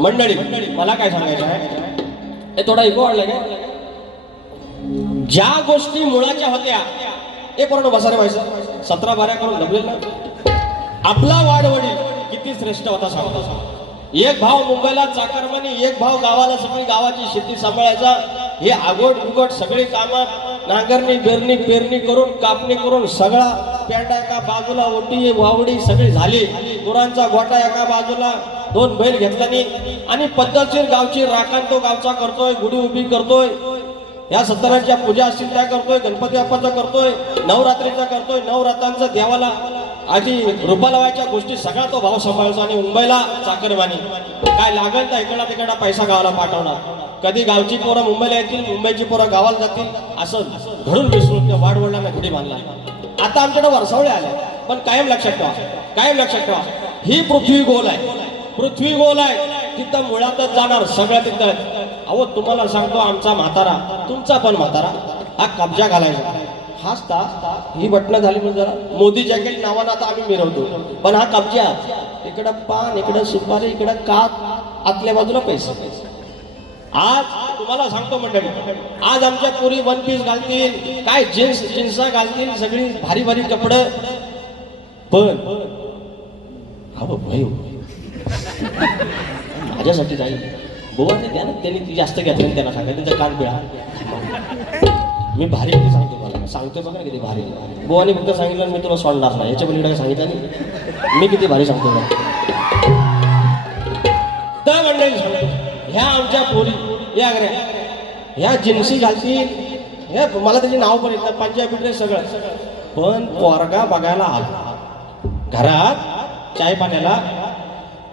मंडळी मला काय सांगायचं आहे, हे थोडा इको वाढला का? ज्या गोष्टी मुळाच्या होत्या हे पूर्ण बसारे व्हायचं 17-12 करून लपले ना. आपला वाडवडील किती श्रेष्ठ होता सांगतो. एक भाव मुंबईला चाकरमानी, एक भाव गावाला सगळी गावाची शेती सांभाळायचा. हे आगोट उगोट सगळी कामं, नांगरणी बेरणी पेरणी करून कापणी करून सगळा पेंडा एका बाजूला, ओटी वावडी सगळी झाली, गुरांचा गोटा एका बाजूला, 2 बैल घेतल्यानी आणि पद्धतशीर गावची राखण तो गावचा करतोय, गुढी उभी करतोय, या सत्यनारायणच्या पूजा असतील त्या करतोय, गणपती बाप्पाचा करतोय, नवरात्रीचा करतोय, नवरात्रांचा देवाला आधी रूपा लावायच्या गोष्टी सगळा तो भाव सांभाळायचा. आणि मुंबईला चाकरमानी काय लागल तर इकडा तिकडा पैसा गावाला पाठवणार. कधी गावची पोरं मुंबईला येतील, मुंबईची पोरं गावाला जातील, असं घडून विसरून त्या वाडवडिलांना घडी बांधला. आता आमच्याकडे वर्षावळे आले, पण कायम लक्षात ठेवा, कायम लक्षात ठेवा, ही पृथ्वी गोल आहे, पृथ्वी गोल आहे, तिथं मुळातच जाणार सगळ्या तिथं. अहो तुम्हाला सांगतो, आमचा म्हातारा, तुमचा पण म्हातारा, हा कब्जा घालायचा. हाच तास ही बटणं झाली म्हणजे जरा मोदी जॅकेट नावानं आता आम्ही मिरवतो, पण हा कब्जा, इकडं पान, इकडं सुपारी, इकडं कात, आतल्या बाजूला पैसे. आज तुम्हाला सांगतो मंडळी, आज आमच्या पोरी 1 पीस घालतील, काय जीन्स घालतील, सगळी भारी भारी कपडे, पण अहो भाई माझ्यासाठी जाईल बोवाने द्या ना, त्यांनी ती जास्त घेतली, त्यांना सांगा त्यांचा कान पिळा. मी भारी किती सांगतो, मला सांगतोय बघा किती भारी. बोवाने फक्त सांगितलं मी तुला सोडणार नाही, याच्या पलीकडे सांगितलं नाही, मी किती भारी सांगतो बघा. तर मंडळी सांगतो, ह्या आमच्या पोरी या गऱ्या, ह्या जिन्सी घालतील, हे मला त्याचे नाव पण येतं, पंजाबी ड्रेस सगळं, पण पोरगा बघायला आला घरात चाय पाण्याला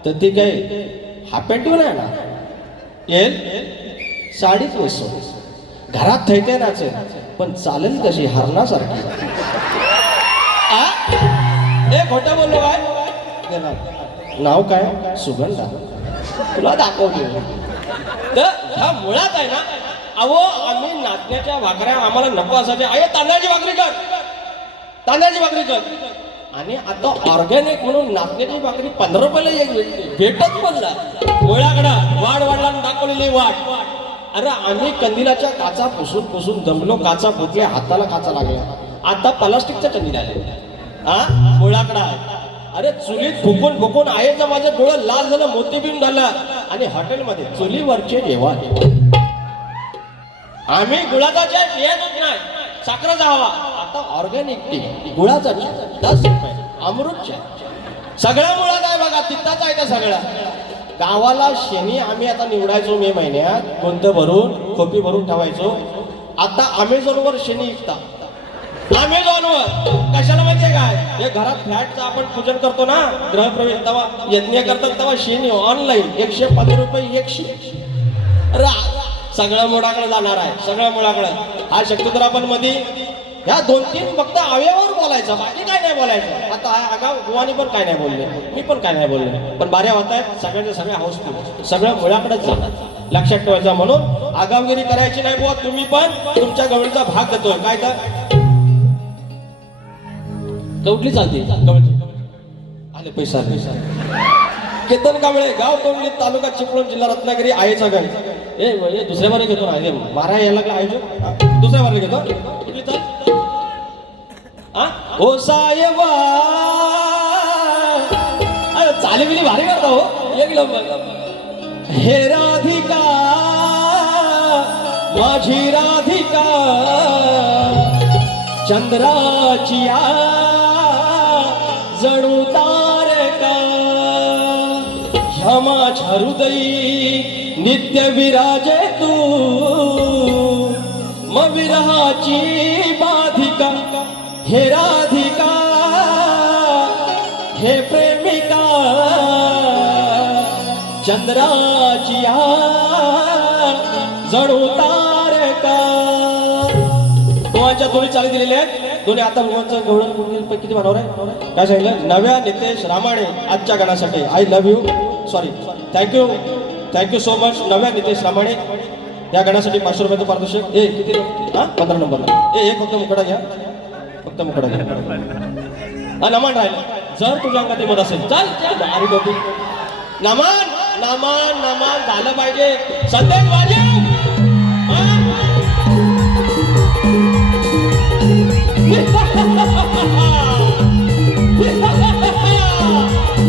तर ती काय हाफ पॅन्ट नाही ना येईल, साडीच नेसो, घरात थैते नाचेल, पण चालेल कशी हरणासारखी. हे खोटं बोललो काय? नाव काय? सुगंधा, तुला दाखवतो. तर ह्या मुळात आहे ना, अहो आम्ही नाचण्याच्या भाकऱ्या आम्हाला नको असायच्या, आहे तांदळाची भाकरी कर, तांदळाची भाकरी कर. आणि आता ऑर्गॅनिक म्हणून नाचण्याची भाकरी 15 रुपयाला एक भेटत पडला. मुळाकडा वाढ वाढला दाखवलेली वाट. अरे आम्ही कंदिलाच्या काचा पुसून पुसून दमलो, काचा फुटल्या, हाताला काचा लागल्या, आता प्लास्टिकच्या कंदील आले. हा मुळाकडा, अरे चुलीत फुकून फुकून आईचं माझं डोळं लाल झालं, मोतीबिंब झाला. आणि हॉटेलमध्ये चुलीवरचे जेवण, आम्ही गुळाचा चहा येत नाही, साखरेचा हवा, आता ऑर्गॅनिक टी, गुळाचा चहा 10 रुपये, अमृत चहा, सगळ्या मुळात आहे बघा, तिथंच आहे त्या सगळ्या. गावाला शेणी आम्ही आता निवडायचो मे महिन्यात, कोणतं भरून खोपी भरून ठेवायचो. आता अमेझॉनवर शेणी विकतात, अमेझॉनवर. कशाला माहितीये काय? हे घरात फ्लॅटचं आपण पूजन करतो ना, गृहप्रवेश तेव्हा यज्ञ करतात तेव्हा शेणी ऑनलाईन 115 रुपये 100. सगळ्या मुळाकडे जाणार आहे, सगळ्या मुळाकडे. हा शक्यतो आपण मध्ये ह्या 2-3 फक्त अवयवावर बोलायचं, बाकी काय नाही बोलायचं. आता आगाव गोवानी पण काय नाही बोलले, मी पण काय नाही बोलले, पण बाऱ्या होत आहेत सगळ्यांच्या सगळ्या हाऊसफुल, सगळ्या मुळाकडेच जातात. लक्षात ठेवायचं, म्हणून आगावगिरी करायची नाही बुवा. तुम्ही पण तुमच्या गवळीचा भाग देतोय काय तर कवटली चालते, आले पैसा केतन कांबळे, गाव तोंडली, तालुका चिपळूण, जिल्हा रत्नागिरी, आईचा गण. हे दुसऱ्या बारे घेतो ना, मारा यायला लागला आहे, दुसऱ्या बारे घेतो. कुठली चाल ओ साहेबा, चाली बिली भारी करता हो, एक नंबर. हे राधिका माझी राधिका, चंद्राची जणू तारका, ह्या माझ्या हृदयी नित्य विराजे तू, मग विरहाची बाधिका. हे राधिका हे प्रेमिका, चंद्राची जणू तारका. दोघांच्या दोन्ही चाली दिलेल्या आहेत, दोन्ही आता भगवानचं गवळण किती म्हणावर आहे काय सांगितलं. नव्या नितेश रामाणे आजच्या गाण्यासाठी I love you, sorry thank you so much. नव्या नितेश रामाणे या गाण्यासाठी 500 रुपयाचं पारितोषिक. ए किती? 15 नंबरला. ए फक्त मुकडा घ्या, फक्त मुकडा घ्या. नमन राहिलं. जर तुझ्या अंगात हिंमत असेल चल चल अरे बाबू नमन नमन नमन झालं पाहिजे. संदेश वाजव.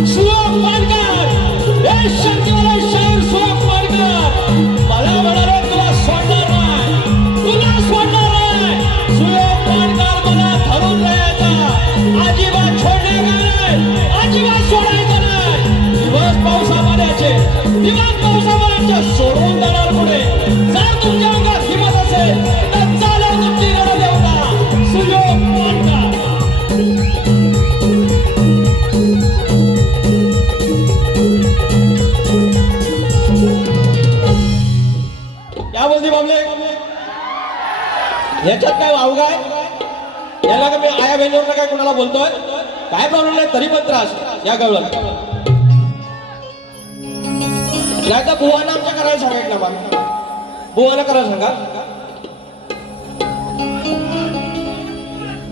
सुयोग पाडकर हे शक्तिवाला शाहीर सुयोग पाडकर मला म्हणाले तुला सोडणार नाही तुला सोडणार नाही. सुयोग पाडकर मला धरून राहायचा अजिबात सोडणार नाही अजिबात सोडायचं नाही. दिवस पावसामध्ये दिवस पावसामध्ये सोडून जाणार पुढे. जर तुमच्या अंगात हिंमत असेल तर चालेल तुमची रणदेवता सुयोग पाडकर. क्या बोलते बाबले याच्यात काय वावगा आहे याला का मी आया बहिणीवर काय कोणाला बोलतोय काय प्रॉब्लेम नाही तरी पण त्रास या गवळण नाही तर बुवाना आमच्या करायला सांगायचं ना मला बुवाना करायला सांगा.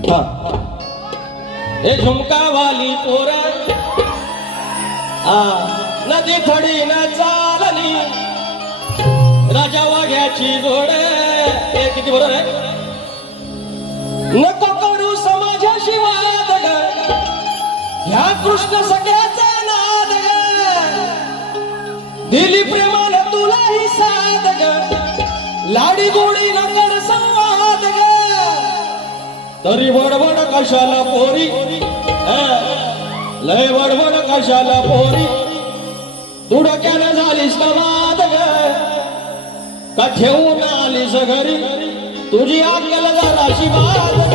हा हे झुमका वाली पोरा नदी थडी न चालली राजा वाघ्याची जोड हे किती बरोबर आहे. नको करू समाजाशी वाद ग ह्या कृष्ण सगळ्याचा नाद ग दिली प्रेमानं तुलाही साध ग लाडी गोडी नकर संवाद ग तरी बडबड कशाला पोरी लय बडबड कशाला पोरी तू डोक्यानं झालीस का वाद ग का ठेवून आलीस घरी तुझी आज्ञा झाला शिवाद ग.